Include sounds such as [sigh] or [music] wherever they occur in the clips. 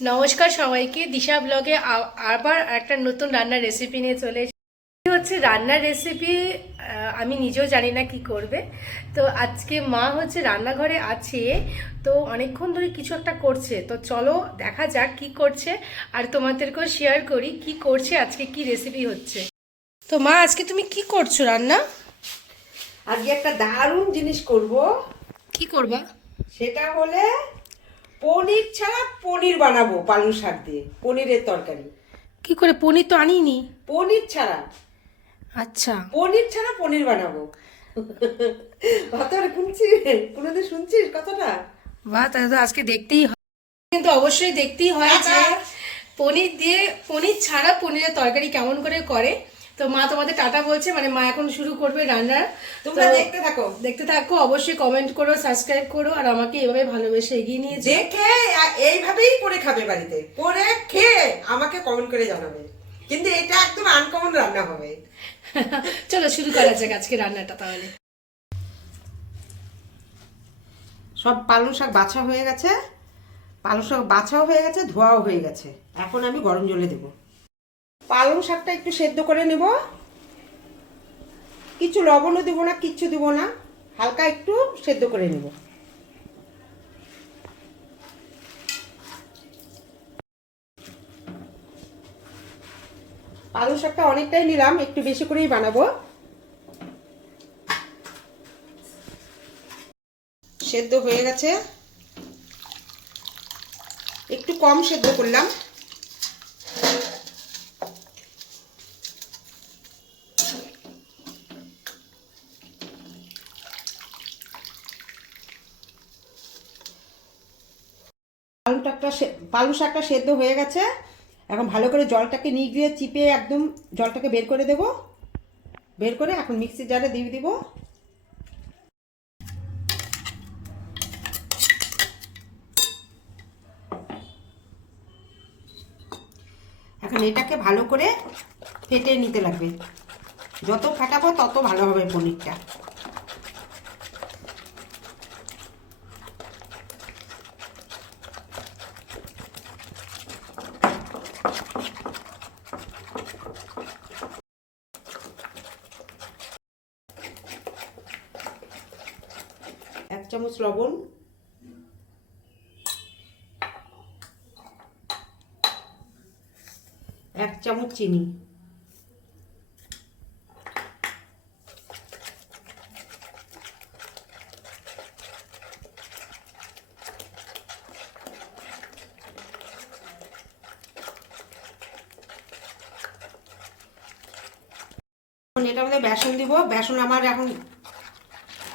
নমস্কার সবাইকে। দিশা ব্লগে আবার একটা নতুন রান্নার রেসিপি নিয়ে চলে এসেছি। হচ্ছে রান্নার রেসিপি আমি নিজেও জানি না কি করবে। তো আজকে মা হচ্ছে রান্নাঘরে আছে তো অনেকক্ষণ ধরে কিছু একটা করছে। তো চলো দেখা যাক কি করছে আর তোমাদেরকেও শেয়ার করি কি করছে আজকে কি রেসিপি হচ্ছে। তো মা আজকে তুমি কি করছ রান্না? আজকে একটা দারুণ জিনিস করব। কি করবা? সেটা হলে পনির ছাড়া পনির বানাবো পালং শাক দিয়ে পনিরের তরকারি। কি করে পনির তো আনিনি পনির ছাড়া। আচ্ছা। পনির ছাড়া পনির বানাবো। কথাটা শুনছিস কোনোদিন শুনছিস কথাটা? বাহ তাহলে তো আজকে দেখতেই হয়। কিন্তু অবশ্যই দেখতেই হয় যে পনির দিয়ে পনির ছাড়া পনিরের তরকারি কেমন করে করে। তো মা তোমাদের টাটা বলছে মানে মা এখন শুরু করবে রান্নার। তোমরা দেখতে থাকো দেখতে থাকো অবশ্যই কমেন্ট করো সাবস্ক্রাইব করো আর আমাকে এভাবে ভালোবেসে এগিয়ে নিয়ে। দেখে এইভাবেই করে খাবে বাড়িতে। করে খেয়ে আমাকে কমেন্ট করে জানাবে। কিন্তু এটা একদম আনকমন রান্না হবে। [laughs] চলো শুরু করা যাক আজকে রান্নাটা তাহলে। সব পালং শাক বাছা হয়ে গেছে। পালং শাক বাছাও হয়ে গেছে ধোয়াও হয়ে গেছে। এখন আমি গরম জলে দেব। পালং শাকটা একটু সেদ্ধ করে নেব। কিছু লবণও দেবো না, কিচ্ছু দেবো না, হালকা একটু সেদ্ধ করে নেব। পালং শাকটা অনেকটাই নিলাম, একটু বেশি করেই বানাবো। সেদ্ধ হয়ে গেছে। একটু কম সেদ্ধ করলাম। পালং শাকটা সেদ্ধ হয়ে গেছে। এখন ভালো করে জলটাকে নিগড়িয়ে চিপে একদম জলটাকে বের করে দেব। বের করে এখন মিক্সির জারে দিয়ে দিব। এখন এটাকে ভালো করে ফেটে নিতে লাগবে। যত ফাটাবো তত ভালো হবে পনিরটা এক চামচ লবণ। এক চামচ চিনি। এটা মধ্যে বেসন দিব। বেসন আমার এখন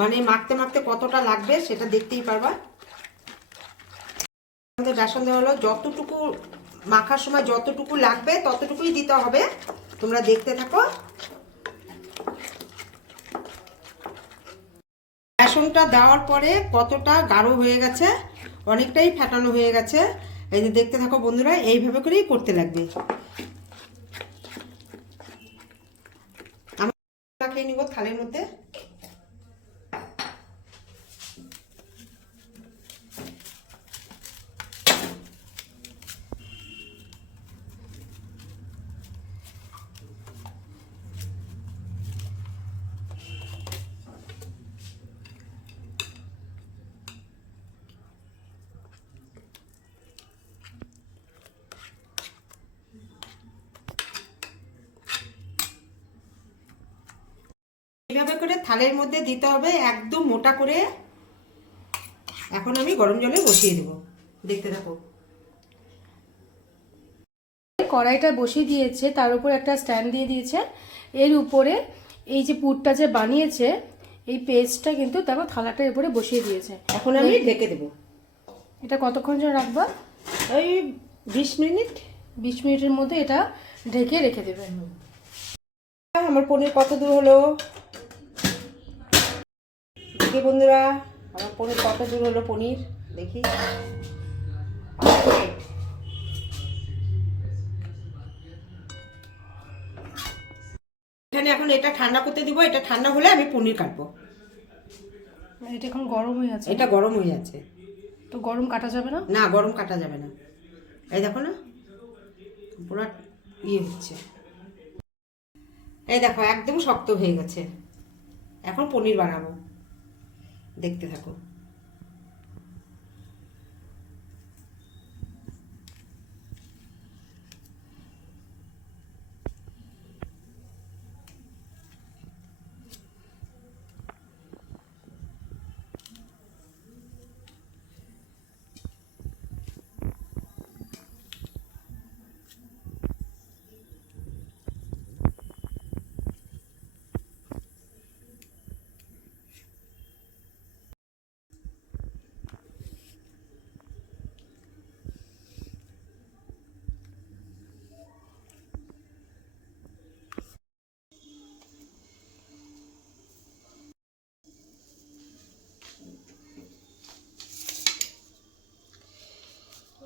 মানে মাখতে মাখতে কতটা লাগবে সেটা দেখতেই পারবা। বেসন দেওয়া হলো, যতটুকু মাখার সময় যতটুকু লাগবে ততটুকুই দিতে হবে। তোমরা দেখতে থাকো। বেসনটা দেওয়ার পরে কতটা গাঢ় হয়ে গেছে, অনেকটাই ফেটানো হয়ে গেছে। এই যে দেখতে থাকো বন্ধুরা, এইভাবে করেই করতে লাগবে। আমি খেয়ে নিব থালের মধ্যে এইভাবে করে থালের মধ্যে দিতে হবে একদম মোটা করে। এখন আমি গরম জলে বসিয়ে দেব। দেখতে থাকো। কড়াইটা বসিয়ে দিয়েছে তার উপর একটা স্ট্যান্ড দিয়ে দিয়েছে। এর উপরে এই যে পুরটা যে বানিয়েছে এই পেস্টটা কিন্তু দেখো থালাটার উপরে বসিয়ে দিয়েছে। এখন আমি ঢেকে দেব। এটা কতক্ষণ জন্য রাখবা? ওই বিশ মিনিট। বিশ মিনিটের মধ্যে এটা ঢেকে রেখে দেবে। আমার পনির কত দূর হলো? বন্ধুরা আমার পনির কত দূর হলো পনির? দেখি। এখানে এখন এটা ঠান্ডা করতে দিব এটা ঠান্ডা হলে আমি পনির কাটবো। এটা এখন গরম হয়ে আছে। এটা গরম হয়ে আছে। তো গরম কাটা যাবে না? না গরম কাটা যাবে না। এই দেখো না পুরো ইয়ে হচ্ছে। এই দেখো একদম শক্ত হয়ে গেছে। এখন পনির বানাবো। দেখতে থাকো।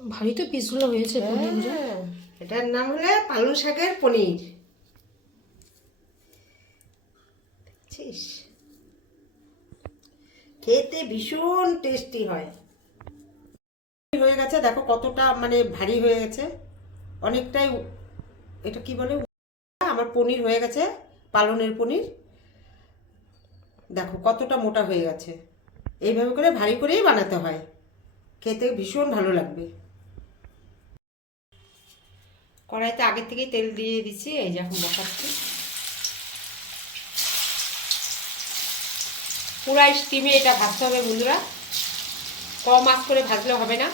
ভারী তো পিসগুলো হয়েছে পনিরগুলো হ্যাঁ, এটার নাম হলো পালং শাকের পনির। দেখছিস? খেতে ভীষণ টেস্টি হয়। হয়ে গেছে দেখো কতটা মানে ভারী হয়ে গেছে। অনেকটাই এটা কি বলে? আমার পনির হয়ে গেছে পালনের পনির। দেখো কতটা মোটা হয়ে গেছে। এইভাবে করে ভারী করেই বানাতে হয়। খেতে ভীষণ ভালো লাগবে। কড়াইতে আগের থেকেই তেল দিয়ে দিচ্ছি, এই যে এখন বসাচ্ছি পুরা স্টিমে এটা ভাজতে হবে বন্ধুরা। কম আঁচ করে ভাজলে হবে না,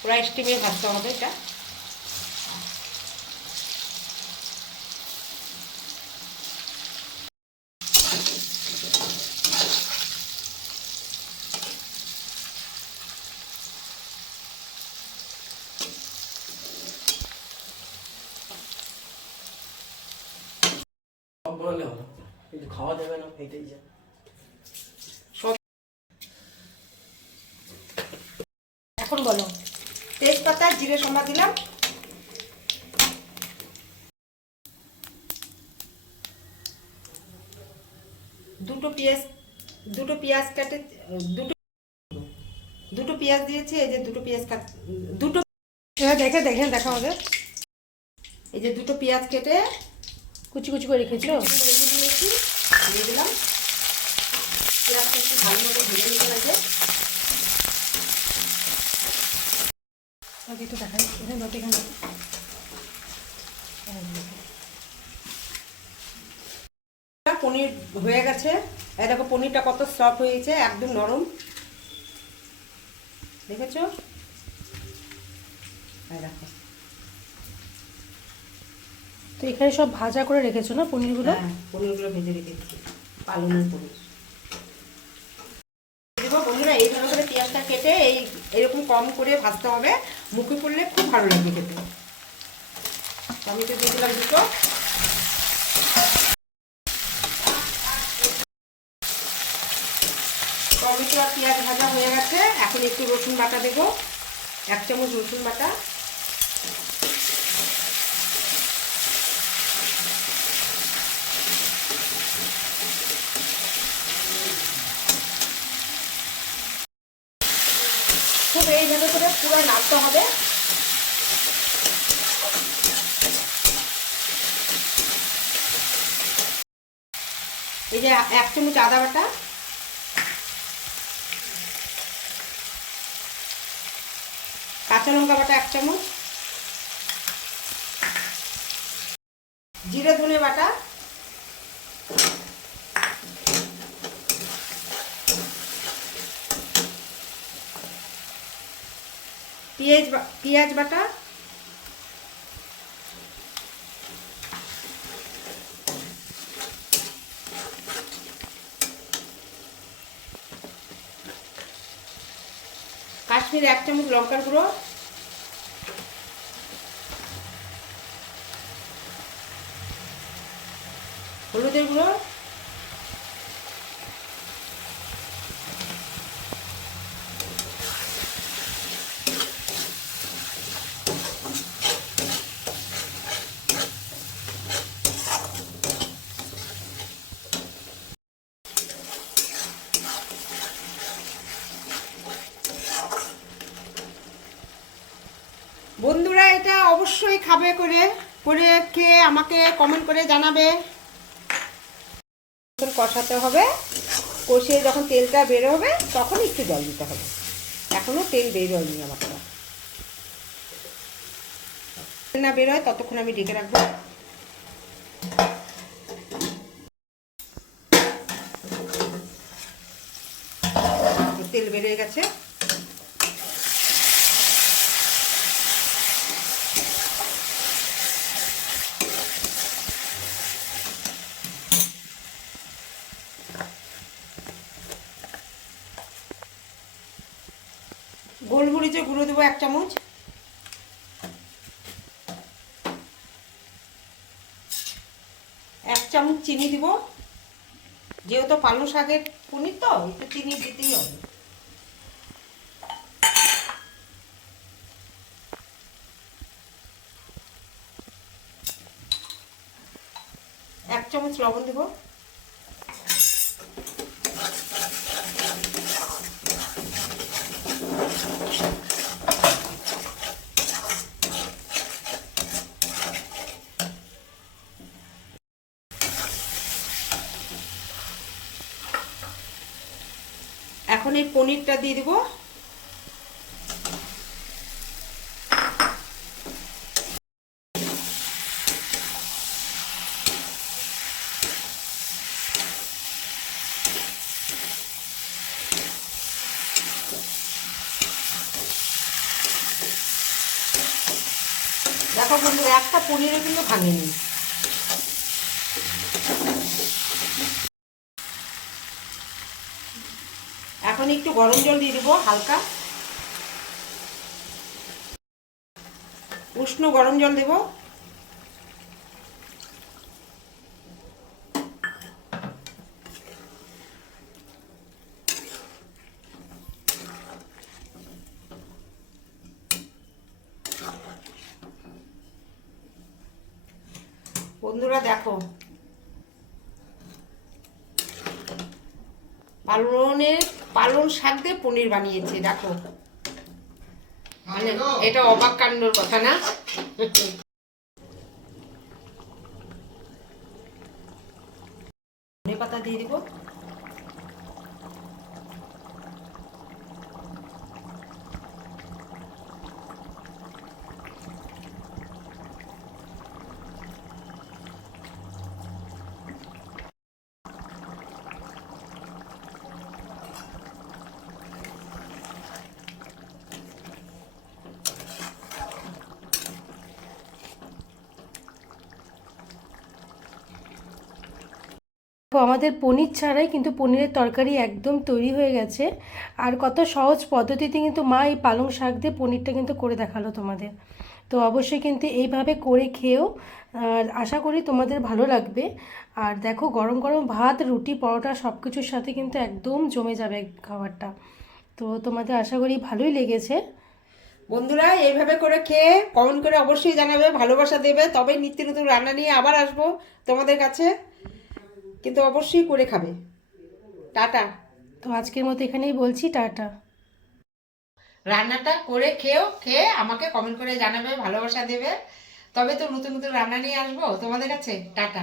পুরা স্টিমে ভাজতে হবে এটা সব বললে হলো কিন্তু খাওয়া যাবে না এটাই যা এখন বলো। তেজপাতা জিরে সম্বা দিলাম। দুটো পেঁয়াজ দুটো পেঁয়াজ কাটে দুটো দুটো পেঁয়াজ দিয়েছি এই যে দুটো পেঁয়াজ কাট দুটো এবার দেখে দেখে দেখা হবে। এই যে দুটো পেঁয়াজ কেটে কুচি কুচি করে রেখেছো? দিয়েছি। দিয়ে দিলাম। পেঁয়াজটা একটু ভালো মতো ভেজে নিতে লাগে একটু দেখাই। এখানে পনির হয়ে গেছে। এই দেখো পনিরটা কত সফট হয়েছে একদম নরম। দেখেছ? এই দেখো। তো এখানে সব ভাজা করে রেখেছো না পনিরগুলো? হ্যাঁ পনিরগুলো ভেজে রেখেছি পালনের পনির। করে পেঁয়াজটা কেটে এই এরকম কম করে ভাজতে হবে। মুখে পড়লে খুব ভালো লাগবে টমেটো দিয়ে টমেটো আর পেঁয়াজ ভাজা হয়ে গেছে। এখন একটু রসুন বাটা দেবো। এক চামচ রসুন বাটা। খুব এইভাবে করে পুরো নাড়তে হবে। এই যে এক চামচ আদা বাটা। কাঁচা লঙ্কা বাটা এক চামচ। জিরে ধনে বাটা। পেঁয়াজ পেঁয়াজ বাটা। কাশ্মীর এক চামচ লঙ্কার গুঁড়ো। হলুদের গুঁড়ো। বন্ধুরা, এটা অবশ্যই খাবে করে করে খেয়ে আমাকে কমেন্ট করে জানাবে। কষাতে হবে, কষিয়ে যখন তেলটা বের হবে, তখন একটু জল দিতে হবে। এখনও তেল বেরোয়নি আমার তেল না বেরোয় ততক্ষণ আমি ডেকে রাখব। তেল বেরিয়ে গেছে। দেবো এক চামচ। এক চামচ চিনি দিব। যেহেতু পালং শাকের পনির তো, একটু চিনি দিতেই হবে। এক চামচ লবণ দেবো। এখন এই পনিরটা দিয়ে দিব। দেখো বন্ধুরা একটা পনিরও কিন্তু ভাঙেনি এখন একটু গরম জল দিয়ে দেবো হালকা। উষ্ণ গরম জল দেবো। বন্ধুরা দেখো পালনের পালন শাক দিয়ে পনির বানিয়েছে দেখো। মানে এটা অবাক কাণ্ডর কথা না? ধনে পাতা দিয়ে দিব। তো আমাদের পনির ছাড়াই কিন্তু পনিরের তরকারি একদম তৈরি হয়ে গেছে। আর কত সহজ পদ্ধতিতে কিন্তু মা এই পালং শাক দিয়ে পনিরটা কিন্তু করে দেখাল তোমাদের। তো অবশ্যই কিন্তু এইভাবে করে খেয়েও, আর আশা করি তোমাদের ভালো লাগবে। আর দেখো গরম গরম ভাত, রুটি, পরোটা সব কিছুর সাথে কিন্তু একদম জমে যাবে খাবারটা। তো তোমাদের আশা করি ভালোই লেগেছে। বন্ধুরা, এইভাবে করে খেয়ে কমেন্ট করে অবশ্যই জানাবে, ভালোবাসা দেবে। তবে নিত্য নতুন রান্না নিয়ে আবার আসব তোমাদের কাছে। কিন্তু অবশ্যই করে খাবে। টাটা। তো আজকের মতো এখানেই বলছি টাটা। রান্নাটা করে খেয়েও খেয়ে আমাকে কমেন্ট করে জানাবে ভালোবাসা দেবে। তবে তো নতুন নতুন রান্না নিয়ে আসব তোমাদের কাছে? টাটা।